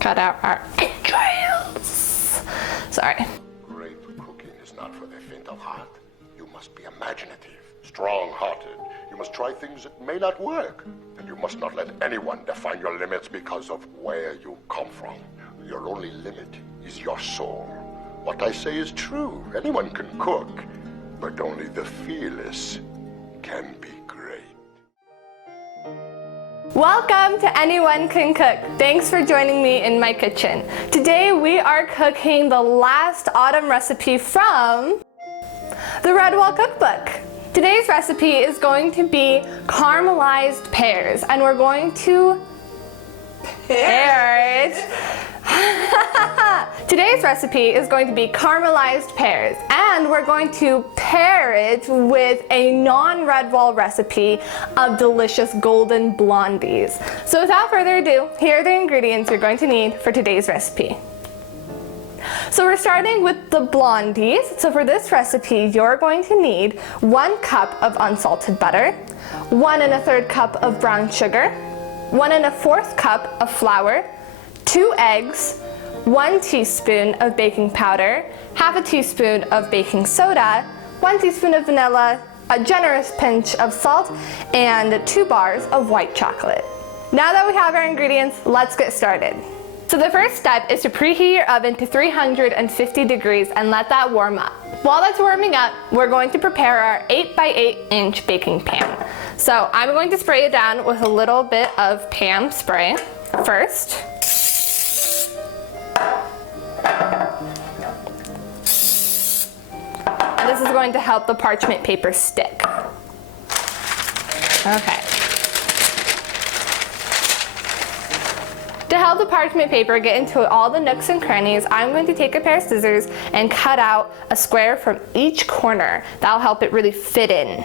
cut out our entrails. Sorry. Great cooking is not for the faint of heart. You must be imaginative, strong-hearted. You must try things that may not work. And you must not let anyone define your limits because of where you come from. Your only limit is your soul. What I say is true. Anyone can cook, but only the fearless can be great. Welcome to Anyone Can Cook. Thanks for joining me in my kitchen. Today we are cooking the last autumn recipe from the Redwall Cookbook. Today's recipe is going to be caramelized pears, and we're going to pair it. Today's recipe is going to be caramelized pears, and we're going to pair it with a non-Redwall recipe of delicious golden blondies. So without further ado, here are the ingredients you're going to need for today's recipe. So we're starting with the blondies. So for this recipe, you're going to need 1 cup of unsalted butter, 1 1/3 cup of brown sugar, 1 1/4 cup of flour, 2 eggs, 1 teaspoon of baking powder, half a teaspoon of baking soda, 1 teaspoon of vanilla, a generous pinch of salt, and 2 bars of white chocolate. Now that we have our ingredients, let's get started. So the first step is to preheat your oven to 350 degrees and let that warm up. While that's warming up, we're going to prepare our 8 by 8 inch baking pan. So I'm going to spray it down with a little bit of Pam spray first. And this is going to help the parchment paper stick. Okay. To help the parchment paper get into all the nooks and crannies, I'm going to take a pair of scissors and cut out a square from each corner. That'll help it really fit in.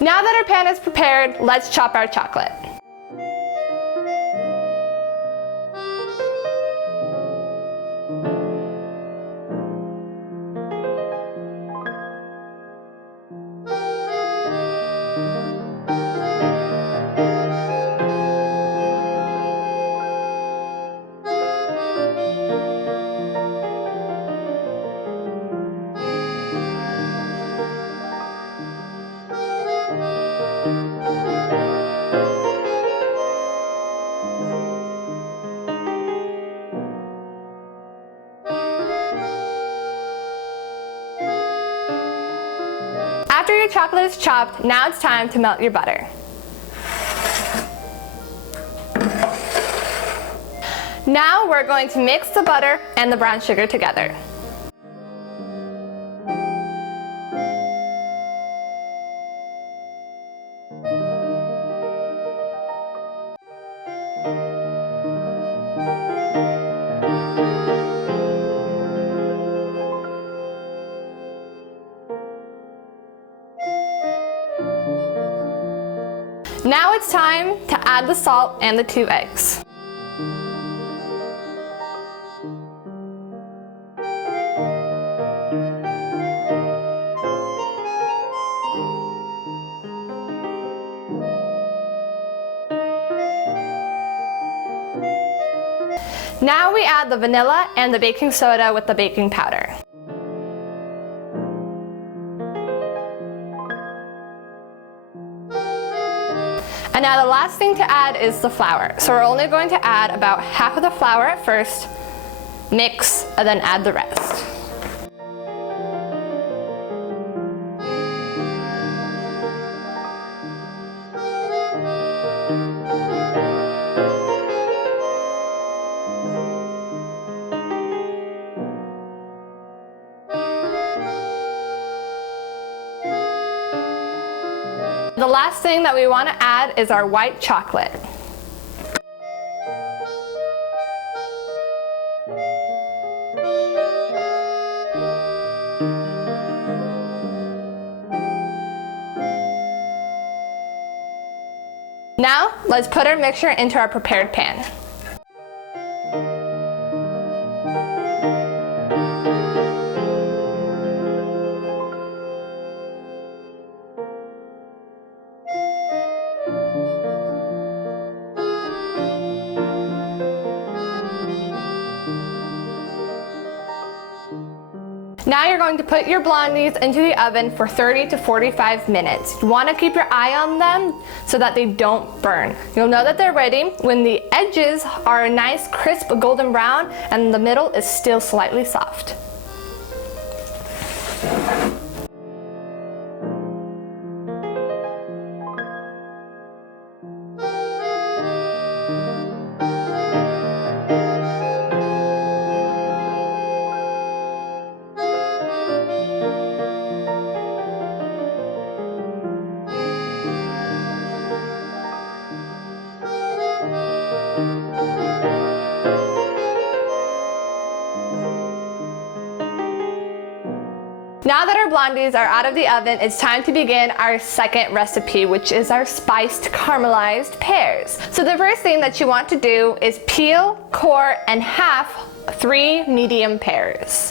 Now that our pan is prepared, let's chop our chocolate. After your chocolate is chopped, now it's time to melt your butter. Now we're going to mix the butter and the brown sugar together. Now it's time to add the salt and the 2 eggs. Now we add the vanilla and the baking soda with the baking powder. And now the last thing to add is the flour. So we're only going to add about half of the flour at first, mix, and then add the rest. The last thing that we want to add is our white chocolate. Now, let's put our mixture into our prepared pan. Now you're going to put your blondies into the oven for 30 to 45 minutes. You want to keep your eye on them so that they don't burn. You'll know that they're ready when the edges are a nice crisp golden brown and the middle is still slightly soft. Now that our blondies are out of the oven, it's time to begin our second recipe, which is our spiced caramelized pears. So the first thing that you want to do is peel, core, and half 3 medium pears.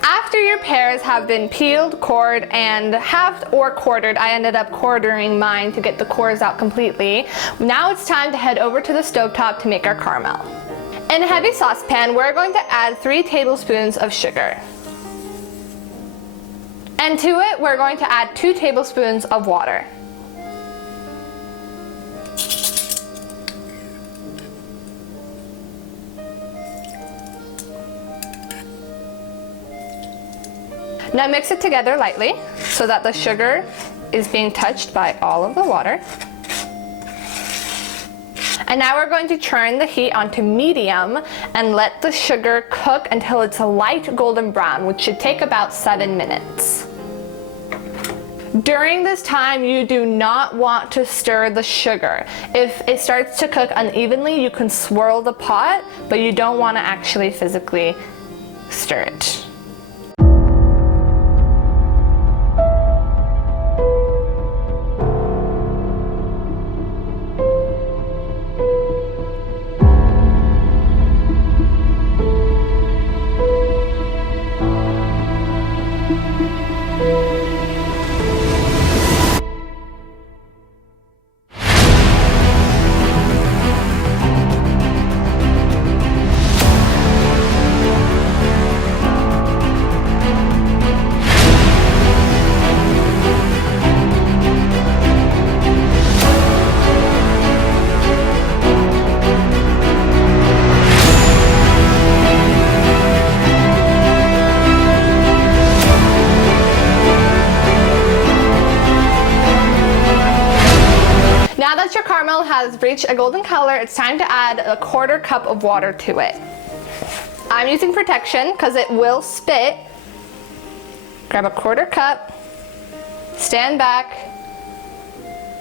After your pears have been peeled, cored, and halved or quartered, I ended up quartering mine to get the cores out completely. Now it's time to head over to the stovetop to make our caramel. In a heavy saucepan, we're going to add 3 tablespoons of sugar. And to it, we're going to add 2 tablespoons of water. Now mix it together lightly so that the sugar is being touched by all of the water. And now we're going to turn the heat onto medium and let the sugar cook until it's a light golden brown, which should take about 7 minutes. During this time, you do not want to stir the sugar. If it starts to cook unevenly, you can swirl the pot, but you don't want to actually physically stir it. Now that your caramel has reached a golden color, it's time to add a 1/4 cup of water to it. I'm using protection because it will spit. Grab a 1/4 cup, stand back,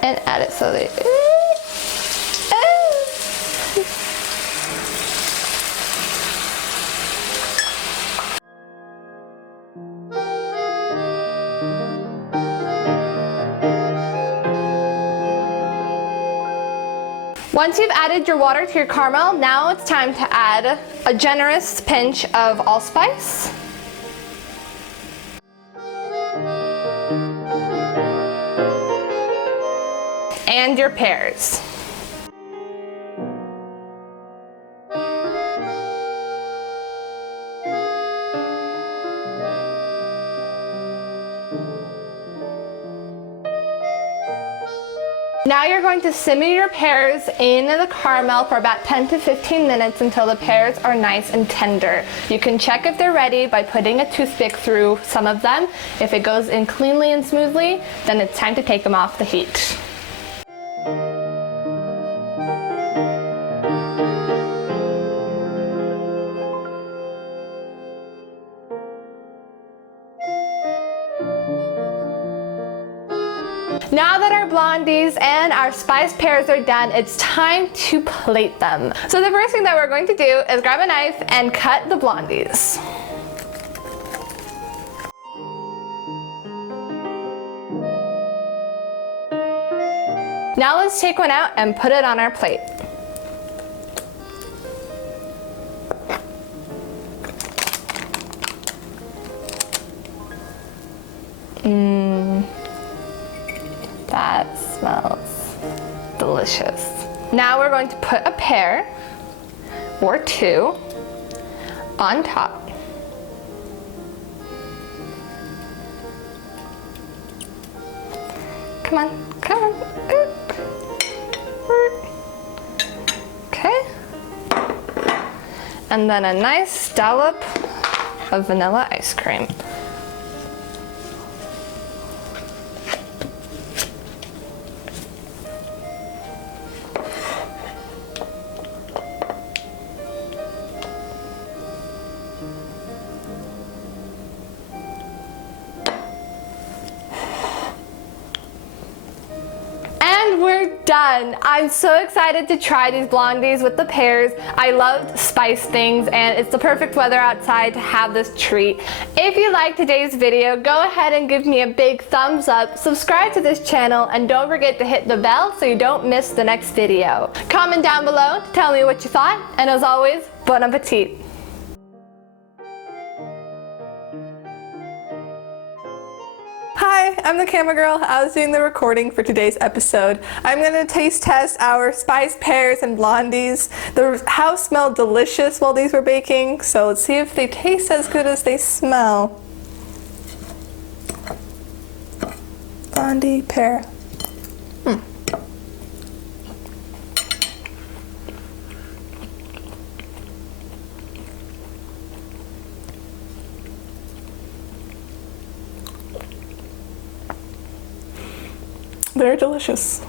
and add it so that Once you've added your water to your caramel, now it's time to add a generous pinch of allspice. and your pears. Now you're going to simmer your pears in the caramel for about 10 to 15 minutes until the pears are nice and tender. You can check if they're ready by putting a toothpick through some of them. If it goes in cleanly and smoothly, then it's time to take them off the heat. Now that our blondies and our spiced pears are done, it's time to plate them. So the first thing that we're going to do is grab a knife and cut the blondies. Now let's take one out and put it on our plate. That smells delicious. Now we're going to put a pear or two on top. Come on, come on. Okay. And then a nice dollop of vanilla ice cream. We're done. I'm so excited to try these blondies with the pears. I love spice things and it's the perfect weather outside to have this treat. If you liked today's video, go ahead and give me a big thumbs up, subscribe to this channel, and don't forget to hit the bell so you don't miss the next video. Comment down below to tell me what you thought, and as always, bon appetit. Hi, I'm the camera girl. I was doing the recording for today's episode. I'm going to taste test our spiced pears and blondies. The house smelled delicious while these were baking, so let's see if they taste as good as they smell. Blondie, pear. They're delicious.